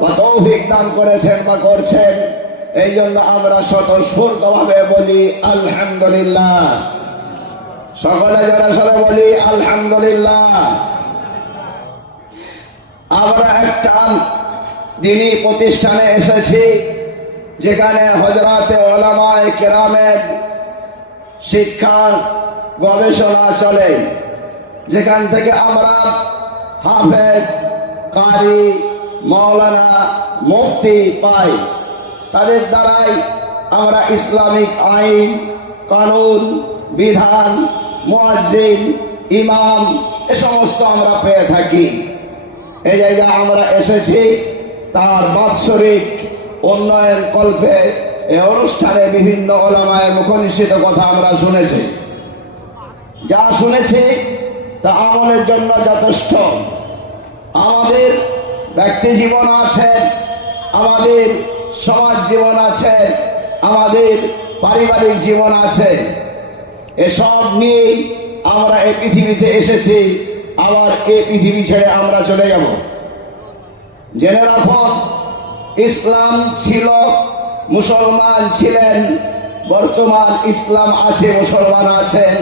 বা তৌফিক দান করেছেন বা করছেন। এই জন্য আমরা স্বতঃস্ফূর্তভাবে বলি আলহামদুলিল্লাহ। সকলে যারা সবাই বলি আলহামদুলিল্লাহ। আমরা একটা দ্বীনি প্রতিষ্ঠানে এসেছি যেখানে হযরতে উলামায়ে কেরামের শিক্ষা গবেষণা চলে, যেখান থেকে আমরা হাফেজ, কারি, মাওলানা, মুফতি পাই। তাদের দ্বারাই আমরা ইসলামিক আইন, কানুন, বিধান, মুয়াজ্জিন, ইমাম এ সমস্ত আমরা পেয়ে থাকি। এই জায়গায় আমরা এসেছি তার বাৎসরিক উন্নয়ন কল্পে এই অনুষ্ঠানে বিভিন্ন উলামায়ে মুখনিসৃত কথা আমরা শুনেছি। যা শুনেছি তা আমলের জন্য যথেষ্ট। আমাদের ব্যক্তি জীবন আছে, আমাদের সমাজ জীবন আছে, আমাদের পারিবারিক জীবন আছে। এসব নিয়েই আমরা এই পৃথিবীতে এসেছি, আবার এই পৃথিবী ছেড়ে আমরা চলে যাব। জেনে রাখো, ইসলাম ছিল, মুসলমান ছিলেন, বর্তমান ইসলাম আছে, মুসলমান আছেন,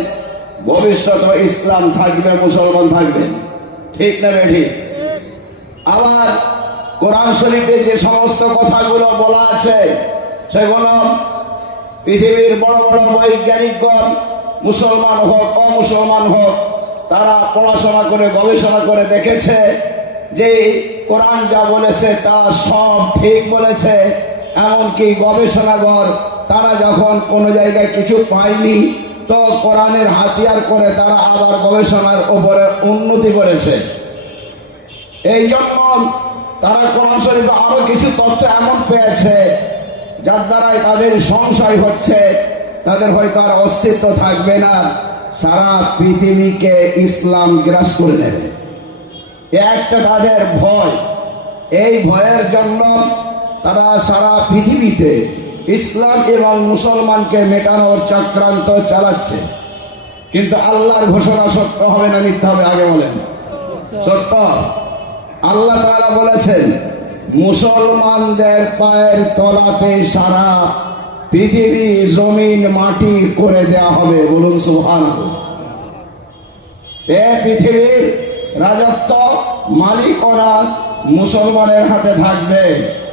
ভবিষ্যতে ইসলাম থাকবে, মুসলমান থাকবেন। ঠিক না ঠিক? আবার কোরআন শরীফে যে সমস্ত কথাগুলো বলা আছে সেগুলো পৃথিবীর বড় বড় বৈজ্ঞানিকগণ, মুসলমান হোক অমুসলমান হোক, তারা পড়াশোনা করে গবেষণা করে দেখেছে যে কোরআন যা বলেছে তা সব ঠিক বলেছে। এমনকি গবেষণাগর তারা যখন কোনো জায়গায় কিছু পায়নি তো কোরআনের হাতিয়ার করে তারা আবার গবেষণার উপরে উন্নতি করেছে। এই জন্য তারা কোরআন শরীফে আরো কিছু তথ্য এমন পেয়েছে যার দ্বারাই তাদের সংশয় হচ্ছে, তাদের হয়তো আর অস্তিত্ব থাকবে না, সারা পৃথিবীকে ইসলাম গ্রাস করে নেবে। একটা তাদের ভয়। এই ভয়ের জন্য তারা সারা পৃথিবীতে ইসলাম এবং মুসলমানকে মেটানোর চক্রান্ত চালাচ্ছে। কিন্তু আল্লাহর ঘোষণা সত্য হবে না মিথ্যা হবে? আগে বলেন। সত্য। আল্লাহ তাআলা বলেছেন মুসলমানদের পায়ের তলাতে সারা পৃথিবী জমিন মাটি করে দেয়া হবে। বলুন সুবহানাল্লাহ। এই পৃথিবীর রাজত্ব, মালিকানা মুসলমানের হাতে থাকবে।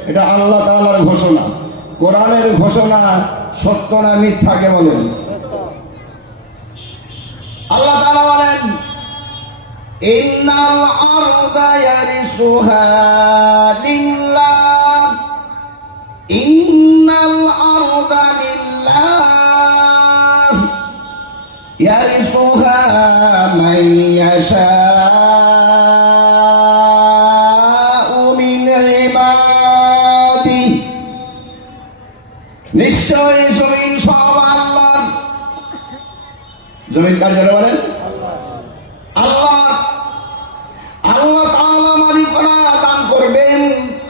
এটা আল্লাহ তাআলার ঘোষণা। কোরআনের ঘোষণা সত্য না মিথ্যাকে বলেন? আল্লাহ তাআলা বলেন ইন্নাল আরদা ইয়ারিসুহা লিল্লাহ, ইন্নাল আরদা লিল্লাহ ইয়ারিসুহা মান ইয়াশাউ মিন ইবাদিহি। নিশ্চয় জমিন সব আল্লাহ। জমিন কার জন্য বলেন? আল্লাহ। আল্লাহ তাআলা মালিকানা দান করবেন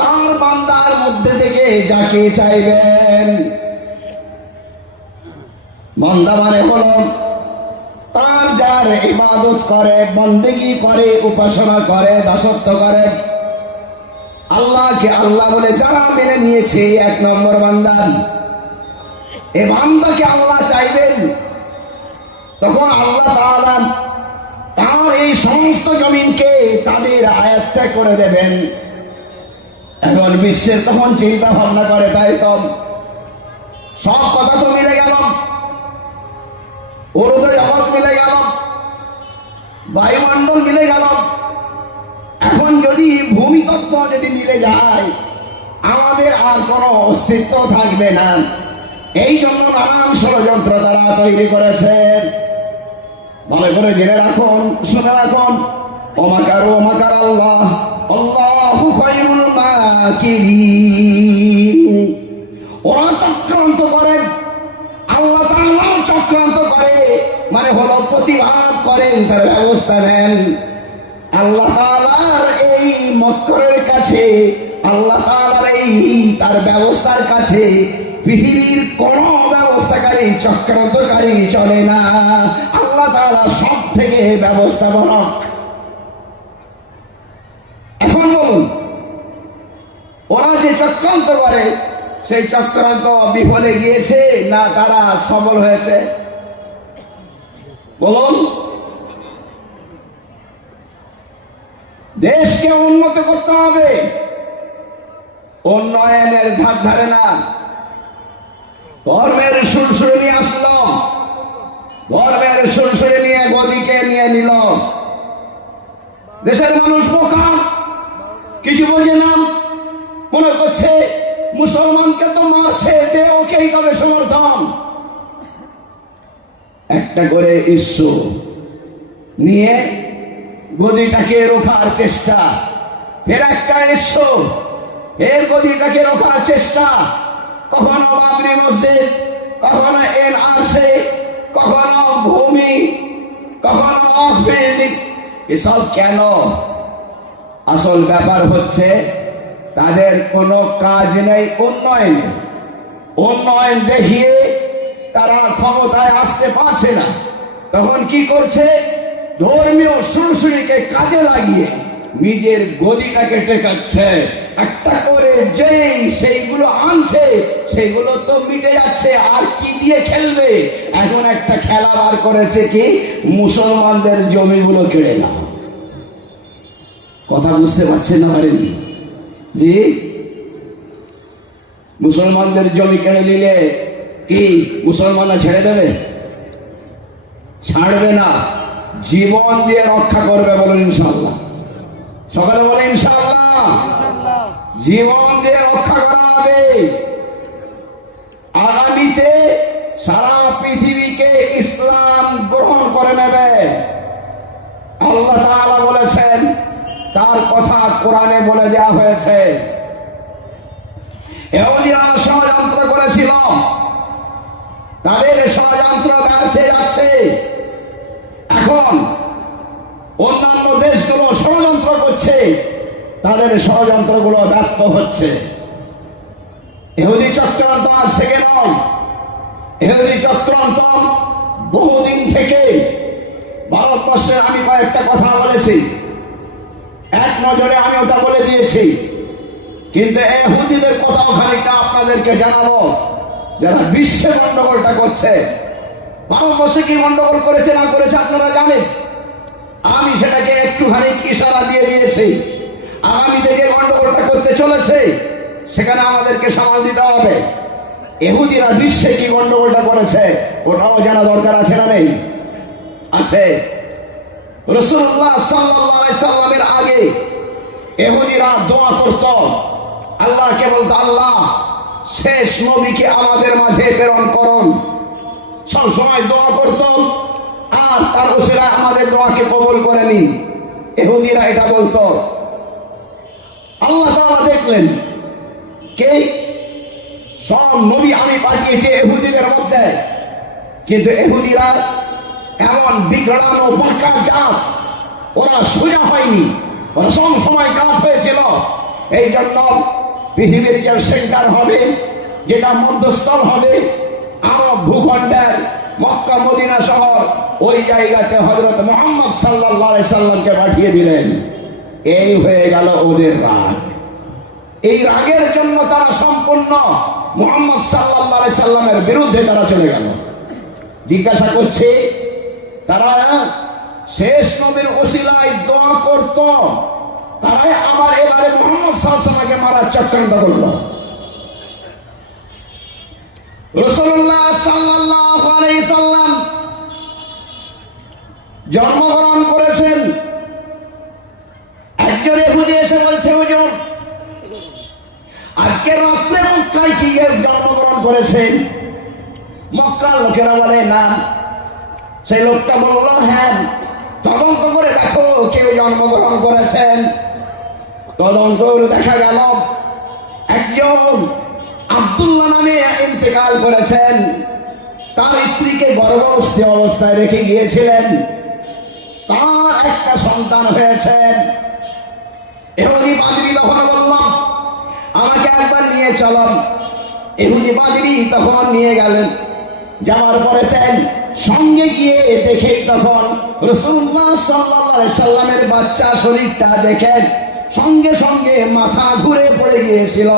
তার বান্দার মধ্যে থেকে যাকে চাইবেন। বান্দা মানে হলো তার যার ইবাদত করে, বন্দেগী করে, উপাসনা করে, দাসত্ব করে। আল্লাহকে আল্লাহ বলে যারা মেনে নিয়েছে এক নম্বর বান্দা। এই বান্দাকে আল্লাহ চাইবেন, তখন আল্লাহ তাআলা তার এই সমস্ত জমিনকে তাদের আয়ত্তে করে দেবেন। এখন বিশ্বের তখন চিন্তা ভাবনা করে, তাই তো সব কথা তো মিলে গেল, উড়োতে জগৎ মিলে গেল, বায়ুমণ্ডল মিলে গেল। এখন যদি ভূমিতত্ত্ব যদি মিলে যায় আমাদের আর কোনো অস্তিত্ব থাকবে না। এই জন্য নানান ষড়যন্ত্র তারা তৈরি করেছেন। ভালো করে জেনে রাখুন, শুনে রাখুন, ওমাকারু ওমাকার আল্লাহ, আল্লাহু খায়রুল মাকিরিন। ওরা চক্রান্ত করে, আল্লাহ তাআলা চক্রান্ত করে, মানে হলো প্রতিবাদ করেন, তার ব্যবস্থা নেন। আল্লাহ তাআলার এই মক্করের কাছে, আল্লাহ তাআলার এই তার ব্যবস্থার কাছে পৃথিবীর কোন ব্যবস্থাকারী, চক্রান্তকারী চলে না। আল্লাহ তাআলা সব থেকে ব্যবস্থাপনক। এখন বলুন ওরা যে চক্রান্ত করে সেই চক্রান্ত বিফলে গিয়েছে না তারা সফল হয়েছে? বলুন। দেশকে উন্নত করতে হবে, উন্নয়নের ধার ধারে না। ধর্মের সুরসুরে নিয়ে আসলো, ধর্মের সুরসুরে নিয়ে গদিকে নিয়ে নিল। দেশের মানুষ বোকা, কিছু বোঝে না, মনে করছে মুসলমানকে তো মারছে, ওকেই তবে সমর্থন। একটা করে ইস্যু নিয়ে গদিটাকে রোখার চেষ্টা, ফের একটা ইস্যু, এর গদিটাকে রোখার চেষ্টা। কখনো বাবরি মসজিদ, কখনো এনআরসি, কখনো ভূমি, কখনো অফবিল্ডিং। এসব কেন? আসল ব্যাপার হচ্ছে তাদের কোনো কাজ নেই উন্নয়ন। উন্নয়ন দেখিয়ে তারা ক্ষমতায় আসতে পারছে না, তখন কি করছে? ধর্মীয় সুরসুরিকে কাজে লাগিয়ে নিজের গদিটাকে টেকাচ্ছে। একটা করে যেই সেইগুলো আনছে সেইগুলো তো মিটে যাচ্ছে, আর কি দিয়ে খেলবে? এখন একটা খেলা বার করেছে কি, মুসলমানদের জমিগুলো কেড়ে নাও। কথা বুঝতে পারছেন না? পারেননি জি? মুসলমানদের জমি কেড়ে নিলে কি মুসলমানরা ছেড়ে দেবে? ছাড়বে না, জীবন দিয়ে রক্ষা করবে। বলুন ইনশাআল্লাহ। সকালে বলে ইনশাআল্লাহ। জীবন দিয়ে রক্ষা করা হবে। আগামীতে সারা পৃথিবীকে ইসলাম গ্রহণ করে নেবে। আল্লাহ তাআলা বলেছেন, তার কথা কোরআনে বলে দেওয়া হয়েছে। ইহুদিরা ষড়যন্ত্র করেছিল, তাদের ষড়যন্ত্র ব্যর্থ যাচ্ছে। এখন অন্যান্য দেশগুলো ষড়যন্ত্র করছে, তাদের ষড়যন্ত্রগুলো ব্যর্থ হচ্ছে। ইহুদি চক্রান্ত আজ থেকে নয়, ইহুদি চক্রান্ত বহুদিন থেকে। ভারতবর্ষের আমি কয়েকটা কথা বলেছি, এক নজরে আমি ওটা বলে দিয়েছি, কিন্তু ইহুদিদের কথাও খানিকটা আপনাদেরকে জানাবো, যারা বিশ্বে গন্ডগোলটা করছে। ভারতবর্ষে কি গন্ডগোল করেছে না করেছে আপনারা জানেন। আমি সেটাকে একটুখানি ইশারা দিয়ে দিয়েছি। আগামী থেকে গন্ডগোলটা করতে চলেছে, সেখানে আমাদেরকে সামাল দিতে হবে। ইহুদিরা বিশ্বে কি গন্ডগোলটা করেছে ওটাও জানা দরকার আছে না নেই? আছে। রাসূলুল্লাহ সাল্লাল্লাহু আলাইহি সাল্লামের আগে ইহুদিরা দোয়া করত, আল্লাহকে বলতো, আল্লাহ শেষ নবীকে আমাদের মাঝে প্রেরণ করুন। সব সময় দোয়া করত, আর তার ওসিলায় আমাদের দোয়াকে কবুল করে নিন। ইহুদিরা এটা বলতো। আল্লাহ তাআলা দেখলেন কে সব নবী আমি পাঠিয়েছি ইহুদিদের মধ্যে, কিন্তু ইহুদিরা এমন বিগড়ানো বাঁকা জাত, ওরা সোজা হয়নি, ওরা সব সময় কাজ হয়েছিল। এই জন্য পৃথিবীর যে সেন্টার হবে, যেটা মধ্যস্থল হবে আরব ভূখণ্ডের মক্কা মদিনা শহর, ওই জায়গাতে হযরত মুহাম্মদ সাল্লাল্লাহু আলাইহি সাল্লামকে পাঠিয়ে দিলেন। এই হয়ে গেল ওদের রাগ। এই রাগের জন্য তারা সম্পূর্ণ মুহাম্মদ সাল্লাল্লাহু আলাইহি সাল্লামের বিরুদ্ধে তারা চলে গেল। জিজ্ঞাসা করছে, তারা শেষ নবীর ওসিলায় দোয়া করত, তারাই আবার এবারে মুহাম্মদ সাল্লাল্লাহু আলাইহি সাল্লামকে মারার চক্রান্ত করলো। রাসূলুল্লাহ সাল্লাল্লাহু আলাইহি সাল্লাম জন্মগ্রহণ করেছেন। একজন ইহুদি এসে বলছে, হুজুর আজকে রাত্রে মক্কায় কি জন্মগ্রহণ করেছেন? মক্কার লোকেরা বলে না। সেই লোকটা বলল, হ্যাঁ তদন্ত করে দেখো কেউ জন্মগ্রহণ করেছেন। তদন্ত করে দেখা গেল একজন আব্দুল্লাহ নামে ইন্তেকাল করেছেন। তার স্ত্রীকে গর্ভস্থ অবস্থায় রেখে গিয়েছিলেন, তার একটা সন্তান হয়েছেন। ইহুদি পাদ্রী তখন বলল, আমাকে একবার নিয়ে চলুন। ইহুদি পাদ্রী তখন নিয়ে গেলেন। যাওয়ার পরে তেন সঙ্গে গিয়ে দেখেই তখন রাসূলুল্লাহ সাল্লাল্লাহু আলাইহি সাল্লামের বাচ্চা শরীরটা দেখেন, সঙ্গে সঙ্গে মাথা ঘুরে পড়ে গিয়ে দিয়েছিল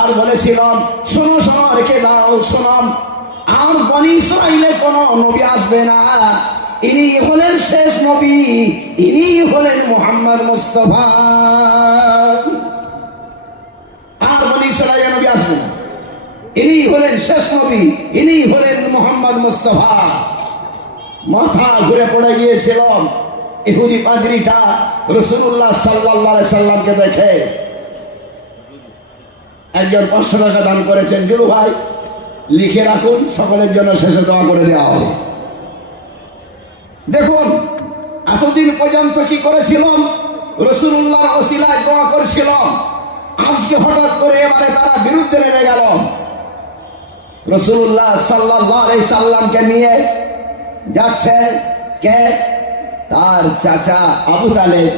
আর বলেছিলাম, শোনো শোনো, রেখে দাও, শোনাম, আর বনি ইসরাইলে কোন নবী আসবে না, ইনি হলেন শেষ নবী, ইনি হলেন মুহাম্মদ মুস্তাফা। আর বনি ইসরাইলে নবী আসবে না, ইনি হলেন শেষ নবী, ইনি হলেন মুহাম্মদ মুস্তাফা। মাথা ঘুরে পড়ে গিয়েছিল ইহুদি পাদ্রীটা রাসূলুল্লাহ সাল্লাল্লাহু আলাইহি সাল্লামকে দেখে। একজন 500 টাকা দান করেছেন, জুলু ভাই লিখে রাখুন, সকলের জন্য শেষে দোয়া করে দেওয়া হবে। দেখুন এতদিন পর্যন্ত কি করেছিলাম, রাসূলুল্লাহর ওসিলায় দোয়া করেছিলাম, আজকে হঠাৎ করে এবারে তারা বিরুদ্ধে নেমে গেল। রাসূলুল্লাহ সাল্লাল্লাহু আলাইহি সাল্লামকে নিয়ে যাচ্ছেন কে? তার চাচা আবু তালেব।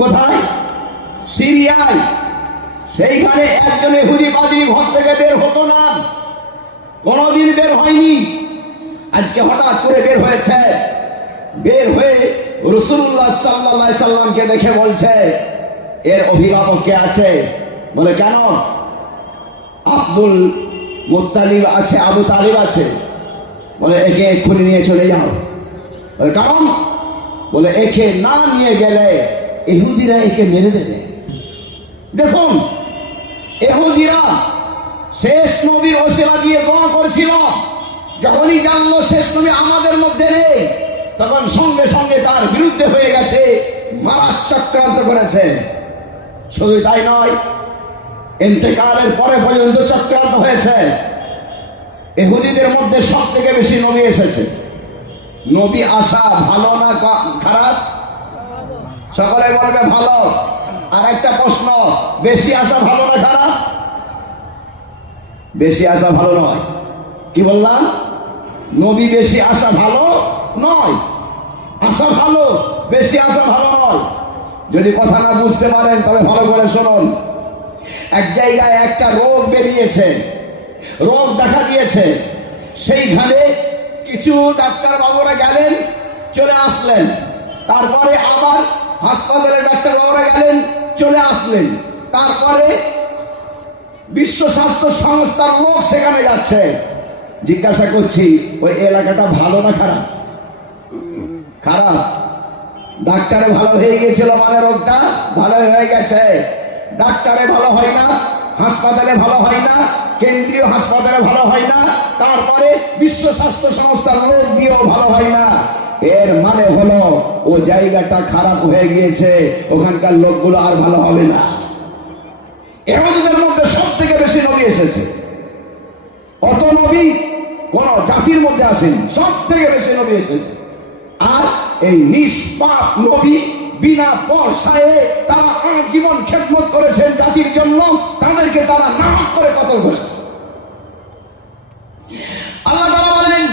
কোথায়? সিরিয়ায়। সেইখানে একজন ইহুদি পাদ্রী ঘর থেকে বের হতো না, কোনদিন বের হয়নি, আজকে হঠাৎ করে বের হয়েছে। বের হয়ে রাসূলুল্লাহ সাল্লাল্লাহু আলাইহি সাল্লামকে দেখে বলছে, এর অভিভাবক কে আছে? বলে কেন? আব্দুল মুত্তালিব আছে, আবু তালিব আছে। বলে একে এক্ষুনি নিয়ে চলে যাও। বলে কারণ? বলে একে না নিয়ে গেলে ইহুদিরা একে মেরে দেবে। দেখুন ইহুদিরা শেষ নবীর ওসিলা দিয়ে দোয়া করছিল, যখনই জানলো শেষ নবী আমাদের মধ্যে নেই, তখন সঙ্গে সঙ্গে তার বিরুদ্ধে হয়ে গেছে, মারার চক্রান্ত করেছে। শুধু তাই নয়, ইন্তেকালের পরে পর্যন্ত চক্রান্ত হয়েছে। ইহুদিদের মধ্যে সব থেকে বেশি নবী এসেছে। নবী আসা ভালো না খারাপ? সকলে বলবে ভালো। আর একটা প্রশ্ন, বেশি আসা ভালো না খারাপ? বেশি আসা ভালো নয়। কি বললাম? নবী বেশি আসা ভালো নয়, আসা ভালো, বেশি আসা ভালো নয়। যদি কথা না বুঝতে পারেন তবে ভালো করে শুনুন। এক জায়গায় একটা রোগ বেরিয়েছে, রোগ দেখা দিয়েছে, সেইখানে কিছু ডাক্তার বাবুরা গেলেন, চলে আসলেন, তারপরে আবার হাসপাতালে ডাক্তার বাবুরা গেলেন, চলে আসলেন, তারপরে বিশ্ব স্বাস্থ্য সংস্থার লোক সেখানে যাচ্ছে। জিজ্ঞাসা করছি, ওই এলাকাটা ভালো না খারাপ? খারাপ। ডাক্তারে ভালো হয়ে গেছিল মানে রোগটা ভালো হয়ে গেছে। ডাক্তারে ভালো হয় না, হাসপাতালে ভালো হয় না, কেন্দ্রীয় হাসপাতালে ভালো হয় না, তারপরে বিশ্ব স্বাস্থ্য সংস্থার লোক দিয়েও ভালো হয় না। এর মানে হলো ও জায়গাটা খারাপ হয়ে গিয়েছে, ওখানকার লোকগুলো আর ভালো হবে না। এর মধ্যে সব থেকে বেশি নবী এসেছে। অত নবী কোন জাতির মধ্যে আসেনি, সব থেকে বেশি নবী এসেছে। আর এই নিষ্পাপ নবী বিনা পয়সায় তারা জীবন খেদমত করেছেন জাতির জন্য, তাদেরকে তারা নামাক করে কতল করেছে। আল্লাহ তাআলা বলেন,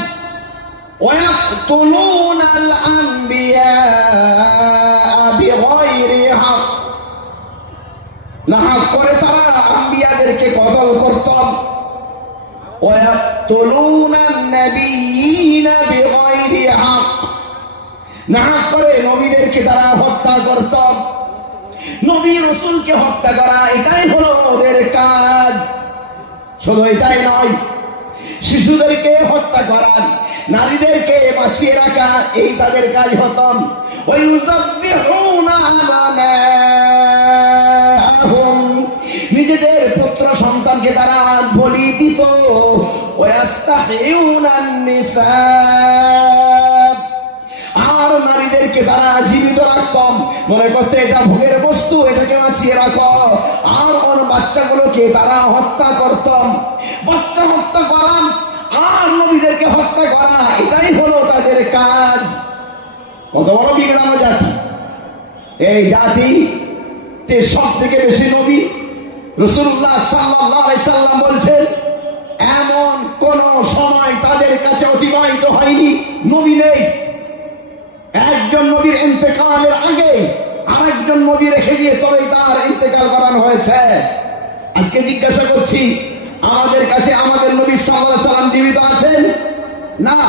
ওয়ায়াকতুলুনাল আনবিয়া বিগাইরি হক, না হক করে তারা আম্বিয়াদেরকে কতল করত। ওয়ায়াকতুলুনান নাবিয়্যিনা বিগাইরি হক, না করে নবীদেরকে তারা হত্যা করত। নবী রাসূলকে হত্যা করা এটাই হলো ওদের কাজ। শুধু এটাই নয়, শিশুদেরকে হত্যা করা, নারীদেরকে বাঁচিয়ে রাখা, এই তাদের কাজ হতো। ওয়ায়ুযাব্বিহুনা আবনাআহুম, নিজেদের পুত্র সন্তানকে তারা বলি দিত। ওয়ায়াস্তাহিউনান নিসা, আর নারীদেরকে তারা জীবিত রাখতাম, মনে করতে এটা ভোগের বস্তু, এটাকে বাঁচিয়ে রাখো। আর ওর বাচ্চাগুলোকে তারা হত্যা করতাম। বাচ্চা হত্যা করা আর নবীদেরকে হত্যা করা, এটাই হলো তাদের কাজ। কত বড় বিগ্রাম জাতি! এই জাতিতে সব থেকে বেশি নবী। রাসূলুল্লাহ সাল্লাল্লাহু আলাইহি সাল্লাম বলছেন, এমন কোন সময় তাদের কাছে অতিবাহিত হয়নি নবী নেই। একজন নবীর ইন্তেকালের আগে আরেকজন নবী রেখে দিয়ে তবেই তার ইন্তেকাল করানো হয়েছে। আজকে জিজ্ঞাসা করছি, আমাদের কাছে আমাদের নবী সাল্লাল্লাহু আলাইহি সাল্লাম জীবিত আছেন? না,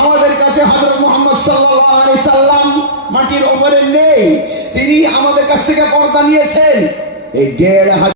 আমাদের কাছে হযরত মুহাম্মদ সাল্লাল্লাহু আলাইহি সাল্লাম মাটির উপরে নেই। তিনি আমাদের কাছ থেকে পর্দা নিয়েছেন। এই ১,৫০০